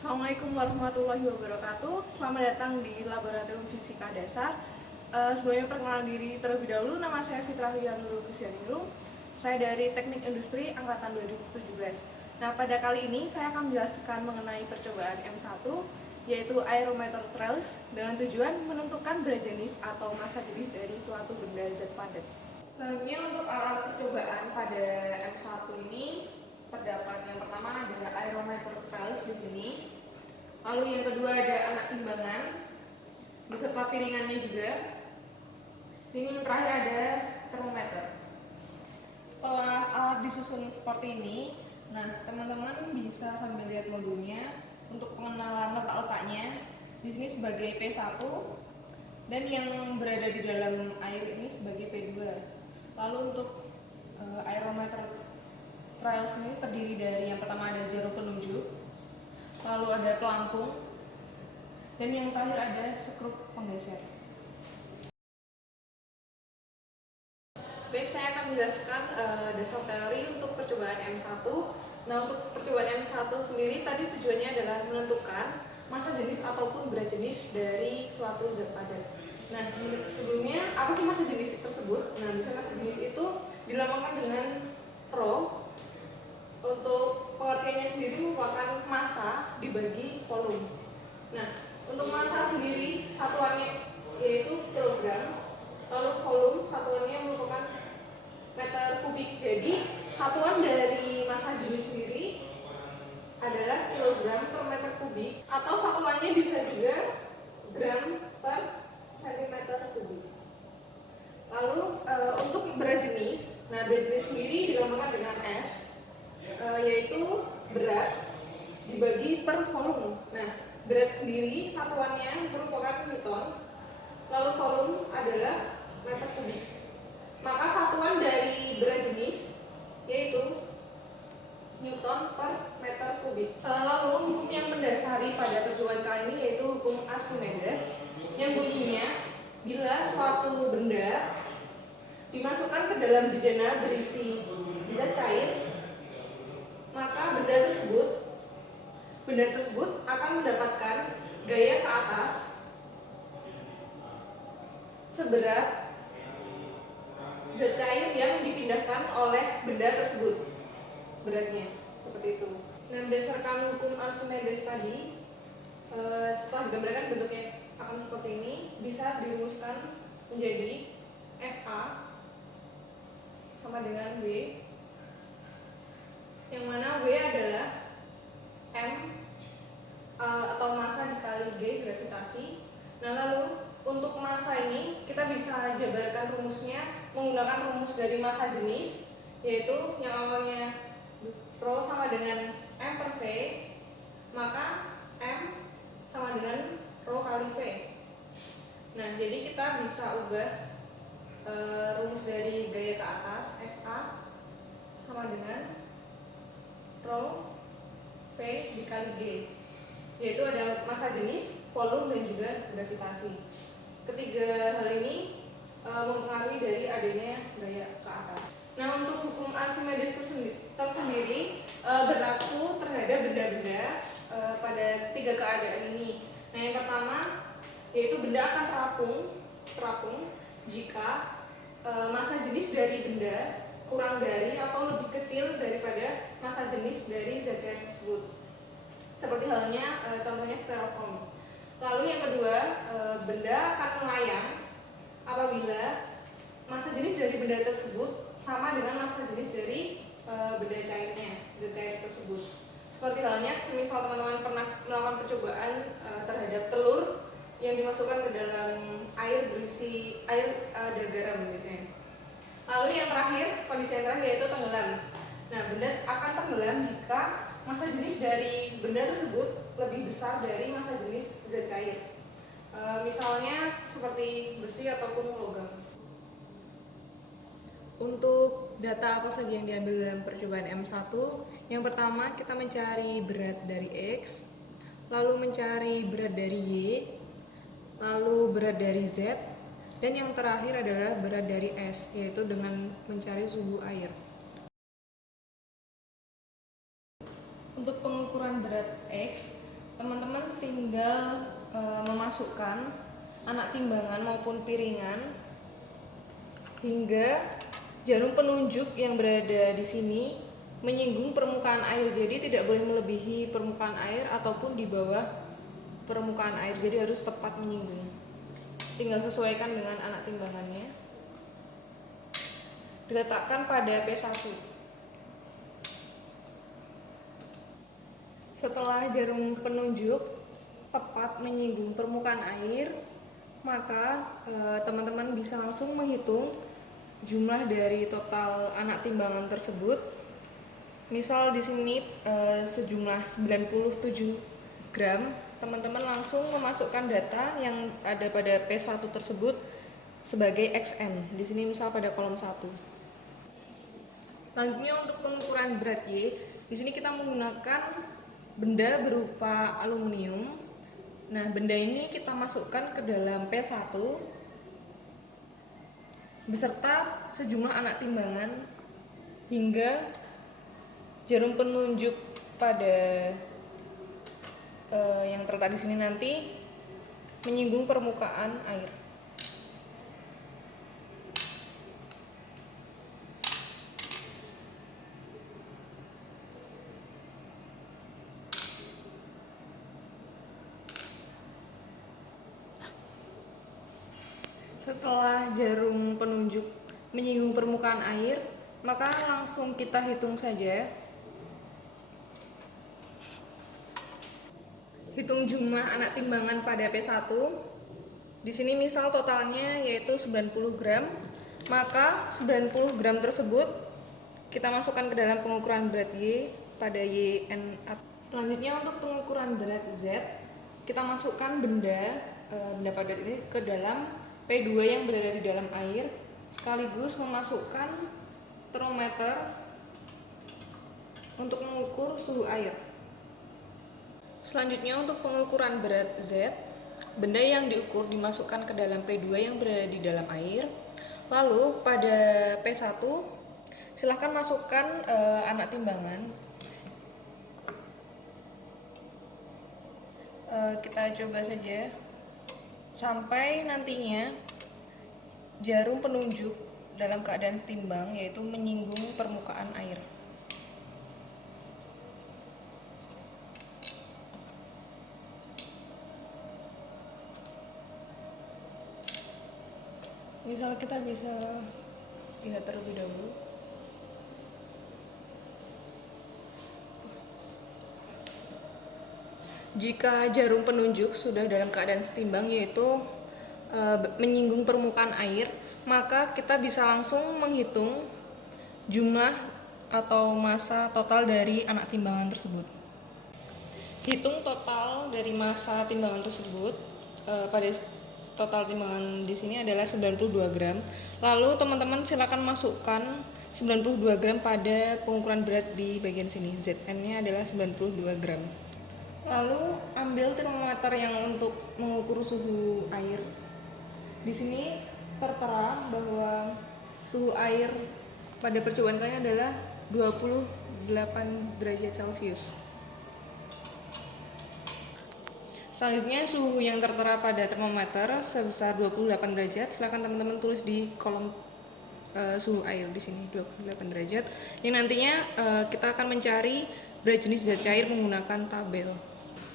Assalamualaikum warahmatullahi wabarakatuh. Selamat datang di Laboratorium Fisika Dasar. Sebelumnya perkenalan diri terlebih dahulu, nama saya Fitrahliya Nurul Kristianingrum. Saya dari Teknik Industri Angkatan 2017. Nah, pada kali ini saya akan menjelaskan mengenai percobaan M1, yaitu aerometer trials, dengan tujuan menentukan berat jenis atau massa jenis dari suatu benda zat padat. Selanjutnya untuk alat percobaan pada M1 ini terdapat yang pertama adalah aerometer trials di sini. Lalu yang kedua ada alat timbangan beserta piringannya juga. Ini yang terakhir ada termometer. Setelah alat disusun seperti ini, nah teman-teman bisa sambil lihat modulnya untuk pengenalan letak-letaknya. Di sini sebagai P1 dan yang berada di dalam air ini sebagai P2. Lalu untuk aerometer trials ini terdiri dari yang pertama ada jarum penunjuk, lalu ada pelampung, dan yang terakhir ada skrup penggeser. Baik, saya akan menjelaskan dasar teori untuk percobaan M1. Nah, untuk percobaan M1 sendiri tadi tujuannya adalah menentukan massa jenis ataupun berat jenis dari suatu zat padat. Nah, sebelumnya apa sih massa jenis tersebut? Nah, bisa massa jenis itu dilambangkan dengan rho. Untuk pengertiannya sendiri merupakan massa dibagi volume. Nah, untuk massa sendiri satuannya yaitu kilogram, lalu volume satuannya merupakan meter kubik. Jadi satuan dari massa jenis sendiri adalah kilogram per meter kubik, atau satuannya bisa juga gram per sentimeter kubik. Lalu untuk berat jenis, nah berat jenis sendiri dilambangkan dengan S, yaitu berat dibagi per volume. Nah, berat sendiri satuannya merupakan Newton, lalu volume adalah meter kubik. Maka satuan dari berat jenis yaitu Newton per meter kubik. Lalu hukum yang mendasari pada percobaan kali ini yaitu hukum Archimedes, yang bunyinya bila suatu benda dimasukkan ke dalam bejana berisi zat cair, maka benda tersebut akan mendapatkan gaya ke atas seberat zat cair yang dipindahkan oleh benda tersebut beratnya, seperti itu. Nah, berdasarkan hukum Archimedes tadi, setelah digambarkan bentuknya akan seperti ini, bisa dirumuskan menjadi FA sama dengan W, yang mana W adalah M atau massa dikali G gravitasi. Nah, lalu untuk massa ini kita bisa jabarkan rumusnya menggunakan rumus dari massa jenis, yaitu yang awalnya rho sama dengan M per V, maka M sama dengan rho kali V. Nah, jadi kita bisa ubah rumus dari gaya ke atas FA sama dengan rho V dikali G, yaitu ada massa jenis, volume, dan juga gravitasi. Ketiga hal ini mempengaruhi dari adanya gaya ke atas. Nah, untuk hukum Archimedes tersendiri berlaku terhadap benda-benda pada tiga keadaan ini. Nah, yang pertama yaitu benda akan terapung jika massa jenis dari benda kurang dari atau lebih kecil daripada massa jenis dari zat cair tersebut. Seperti halnya contohnya styrofoam. Lalu yang kedua, benda akan melayang apabila massa jenis dari benda tersebut sama dengan massa jenis dari benda cairnya, zat cair tersebut. Seperti halnya semisal teman-teman pernah melakukan percobaan terhadap telur yang dimasukkan ke dalam air berisi ada garam gitu ya. Lalu yang terakhir, kondisi yang terakhir yaitu tenggelam. Nah, benda akan tenggelam jika massa jenis dari benda tersebut lebih besar dari massa jenis zat cair. Misalnya seperti besi ataupun logam. Untuk data apa saja yang diambil dalam percobaan M1, yang pertama kita mencari berat dari X, lalu mencari berat dari Y, lalu berat dari Z, dan yang terakhir adalah berat dari S, yaitu dengan mencari suhu air. Untuk pengukuran berat X, teman-teman tinggal memasukkan anak timbangan maupun piringan hingga jarum penunjuk yang berada di sini menyinggung permukaan air. Jadi tidak boleh melebihi permukaan air ataupun di bawah permukaan air. Jadi harus tepat menyinggung. Tinggal sesuaikan dengan anak timbangannya. Diletakkan pada P1. Setelah jarum penunjuk tepat menyinggung permukaan air, maka teman-teman bisa langsung menghitung jumlah dari total anak timbangan tersebut. Misal di sini sejumlah 97 gram, teman-teman langsung memasukkan data yang ada pada P1 tersebut sebagai XN. Di sini misal pada kolom 1. Selanjutnya untuk pengukuran berat Y, di sini kita menggunakan benda berupa aluminium. Nah, benda ini kita masukkan ke dalam P1 beserta sejumlah anak timbangan hingga jarum penunjuk pada yang terletak di sini nanti menyinggung permukaan air. Setelah jarum penunjuk menyinggung permukaan air, maka langsung kita hitung saja. Hitung jumlah anak timbangan pada P1. Di sini misal totalnya yaitu 90 gram, maka 90 gram tersebut kita masukkan ke dalam pengukuran berat Y pada YN. Selanjutnya untuk pengukuran berat Z, kita masukkan benda pada ini ke dalam P2 yang berada di dalam air, sekaligus memasukkan termometer untuk mengukur suhu air. Selanjutnya untuk pengukuran berat Z, benda yang diukur dimasukkan ke dalam P2 yang berada di dalam air. Lalu pada P1 silahkan masukkan anak timbangan. Kita coba saja sampai nantinya jarum penunjuk dalam keadaan setimbang, yaitu menyinggung permukaan air. Misal kita bisa lihat terlebih dahulu. Jika jarum penunjuk sudah dalam keadaan setimbang, yaitu menyinggung permukaan air, maka kita bisa langsung menghitung jumlah atau massa total dari anak timbangan tersebut. Hitung total dari massa timbangan tersebut. Pada total timbangan di sini adalah 92 gram. Lalu teman-teman silakan masukkan 92 gram pada pengukuran berat di bagian sini. ZN-nya adalah 92 gram. Lalu ambil termometer yang untuk mengukur suhu air. Di sini tertera bahwa suhu air pada percobaan kali adalah 28 derajat Celcius. Selanjutnya suhu yang tertera pada termometer sebesar 28 derajat. Silakan teman-teman tulis di kolom suhu air di sini 28 derajat. Yang nantinya kita akan mencari berat jenis zat cair menggunakan tabel.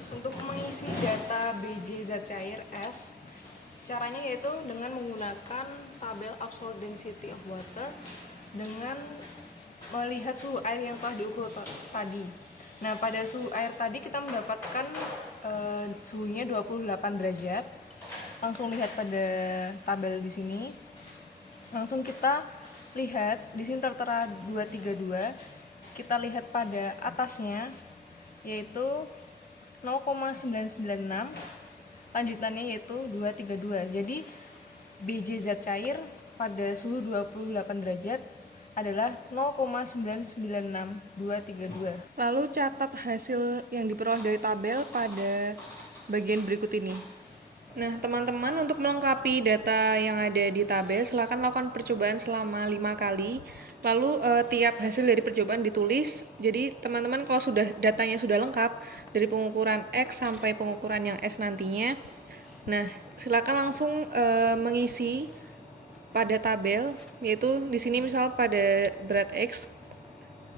Untuk mengisi data BJ zat cair S, caranya yaitu dengan menggunakan tabel absolute density of water dengan melihat suhu air yang telah diukur tadi. Nah, pada suhu air tadi kita mendapatkan suhunya 28 derajat. Langsung lihat pada tabel di sini. Langsung kita lihat di sini tertera 232. Kita lihat pada atasnya yaitu 0,996, lanjutannya yaitu 232. Jadi BJ zat cair pada suhu 28 derajat adalah 0,996232. Lalu catat hasil yang diperoleh dari tabel pada bagian berikut ini. Nah, teman-teman, untuk melengkapi data yang ada di tabel, silakan lakukan percobaan selama 5 kali. Lalu tiap hasil dari percobaan ditulis. Jadi, teman-teman kalau sudah datanya sudah lengkap dari pengukuran X sampai pengukuran yang S nantinya. Nah, silakan langsung mengisi pada tabel, yaitu di sini misal pada berat X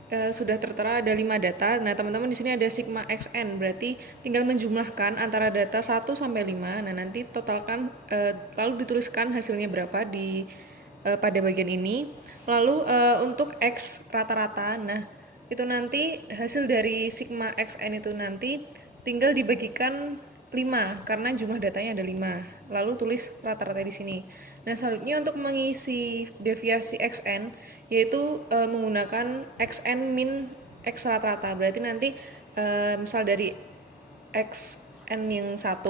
sudah tertera ada 5 data. Nah, teman-teman di sini ada sigma xn, berarti tinggal menjumlahkan antara data 1 sampai 5. Nah, nanti totalkan lalu dituliskan hasilnya berapa di pada bagian ini. Lalu untuk x rata-rata, nah itu nanti hasil dari sigma xn itu nanti tinggal dibagikan 5 karena jumlah datanya ada 5. Lalu tulis rata-rata di sini. Nah, selanjutnya untuk mengisi deviasi xn yaitu menggunakan xn min x rata-rata. Berarti nanti misal dari xn yang 1,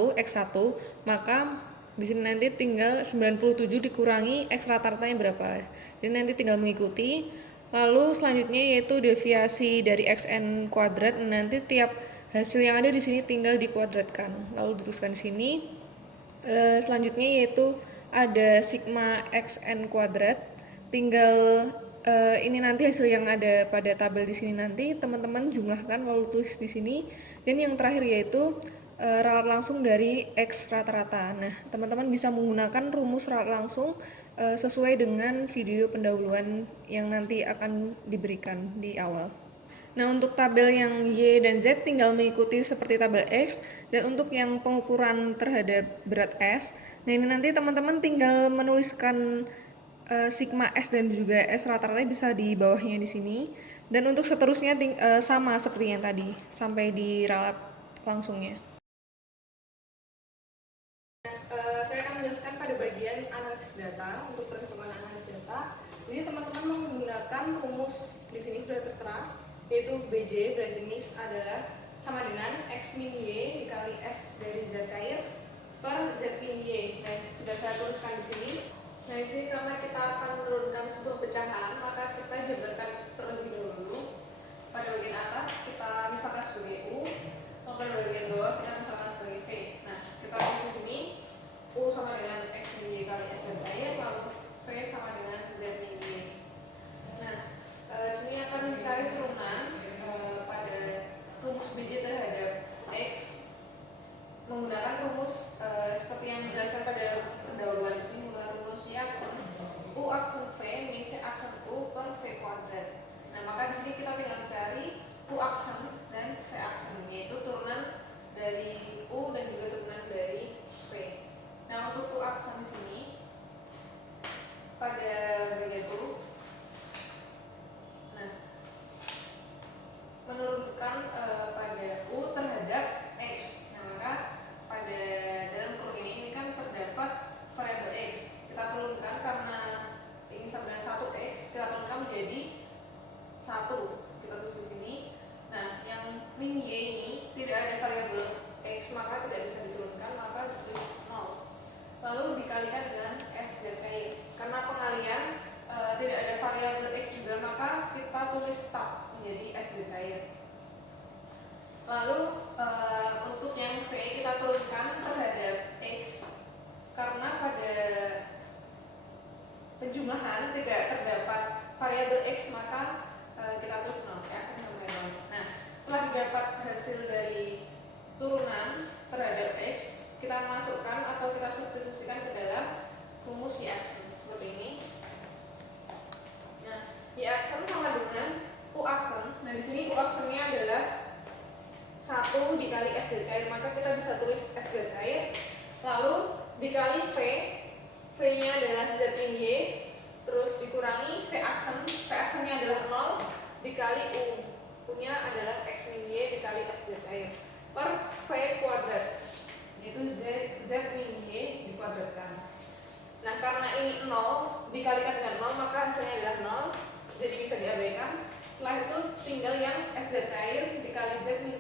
maka di sini nanti tinggal 97 dikurangi x rata-ratanya berapa. Jadi nanti tinggal mengikuti. Lalu selanjutnya yaitu deviasi dari xn kuadrat. Nanti tiap hasil yang ada di sini tinggal dikuadratkan. Lalu dituliskan di sini. Selanjutnya yaitu ada sigma xn kuadrat. Tinggal ini nanti hasil yang ada pada tabel di sini nanti teman-teman jumlahkan lalu tulis di sini. Dan yang terakhir yaitu ralat langsung dari X rata-rata. Nah, teman-teman bisa menggunakan rumus ralat langsung sesuai dengan video pendahuluan yang nanti akan diberikan di awal. Nah, untuk tabel yang Y dan Z tinggal mengikuti seperti tabel X, dan untuk yang pengukuran terhadap berat S, nah ini nanti teman-teman tinggal menuliskan sigma S dan juga S rata-rata bisa di bawahnya di sini. Dan untuk seterusnya sama seperti yang tadi, sampai di ralat langsungnya. Saya akan menjelaskan pada bagian analisis data. Untuk perhitungan analisis data, jadi teman-teman menggunakan rumus di sini sudah tertera, yaitu BJ berat jenis adalah sama dengan X min Y dikali S dari zat cair per Z min Y. Nah, sudah saya tuliskan di sini. Nah, di sini karena kita akan menurunkan sebuah pecahan, maka kita jabarkan terlebih dahulu. Pada bagian atas kita misalkan sebagai U, lalu pada bagian bawah kita misalkan sebagai V. Nah, kita lihat di sini U sama dengan X min Y kali S zat cair, lalu V sama dengan Z min Y. Nah, di sini akan mencari turunan pada rumus BJ terhadap X menggunakan rumus seperti yang dijelaskan pada pendahuluan di sini, menggunakan rumus Y aksen U aksen V min V aksen U per V kuadrat. Nah, maka di sini kita tinggal mencari U aksen dan V aksen, yaitu turunan dari U dan juga turunan dari V. Nah, untuk U aksen di sini pada bagian U, nah menurunkan pada U terhadap X. Nah, maka pada dalam kurung ini kan terdapat variabel X. Kita turunkan karena ini sama dengan 1X, kita turunkan menjadi 1. Kita tulis di sini. Nah, yang min Y ini tidak ada variabel X, maka tidak bisa diturunkan, maka ditulis 0. Lalu dikalikan dengan S zat cair. Karena pengalian tidak ada variabel X juga, maka kita tulis tab menjadi S zat cair. Lalu untuk yang V kita turunkan terhadap X karena pada penjumlahan tidak terdapat variabel X, maka kita tulis 0, V aksen sama dengan 0. Nah, setelah didapat hasil dari turunan terhadap X, kita masukkan atau kita substitusikan ke dalam rumus Y aksen seperti ini. Nah, Y aksen sama dengan U aksen. Nah, di sini U aksennya adalah 1 dikali S zat cair, maka kita bisa tulis S zat cair, lalu dikali V, V-nya adalah Z min Y, terus dikurangi V aksen, V aksennya adalah 0, dikali U, U-nya adalah X min Y dikali S zat cair, per V kuadrat, yaitu Z min Y dikuadratkan. Nah, karena ini 0 dikalikan dengan 0, maka hasilnya adalah 0, jadi bisa diabaikan. Setelah itu tinggal yang S zat cair dikali Z min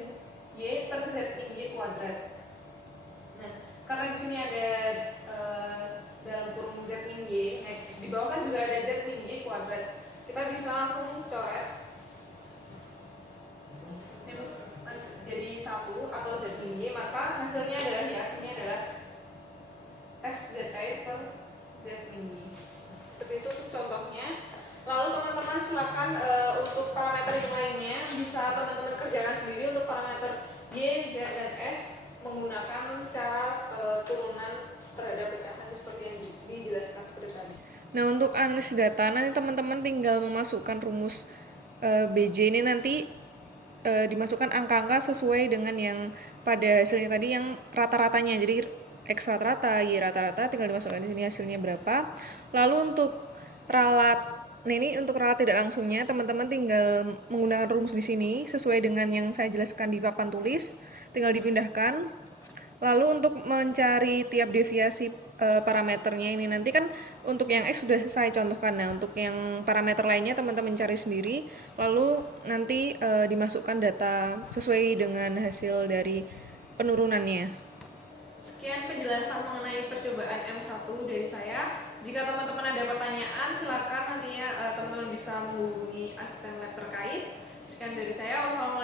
Y per Z min Y kuadrat. Nah, karena di sini ada dalam kurung Z min Y, nah, di bawah kan juga ada Z min Y kuadrat. Kita bisa langsung coret jadi 1 atau Z min Y, maka hasilnya adalah Y aksennya adalah menggunakan cara turunan terhadap pecahan seperti yang dijelaskan seperti tadi. Nah, untuk analisis data nanti teman-teman tinggal memasukkan rumus BJ ini nanti dimasukkan angka-angka sesuai dengan yang pada hasilnya tadi yang rata-ratanya. Jadi X rata-rata, Y rata-rata tinggal dimasukkan di sini hasilnya berapa. Lalu untuk ralat tidak langsungnya teman-teman tinggal menggunakan rumus di sini sesuai dengan yang saya jelaskan di papan tulis, tinggal dipindahkan. Lalu untuk mencari tiap deviasi parameternya ini nanti kan untuk yang X sudah saya contohkan. Nah, untuk yang parameter lainnya teman-teman cari sendiri, lalu nanti dimasukkan data sesuai dengan hasil dari penurunannya. Sekian penjelasan mengenai percobaan M1 dari saya. Jika teman-teman ada pertanyaan, silakan nantinya teman-teman bisa menghubungi asisten lab terkait. Sekian dari saya. Wassalamualaikum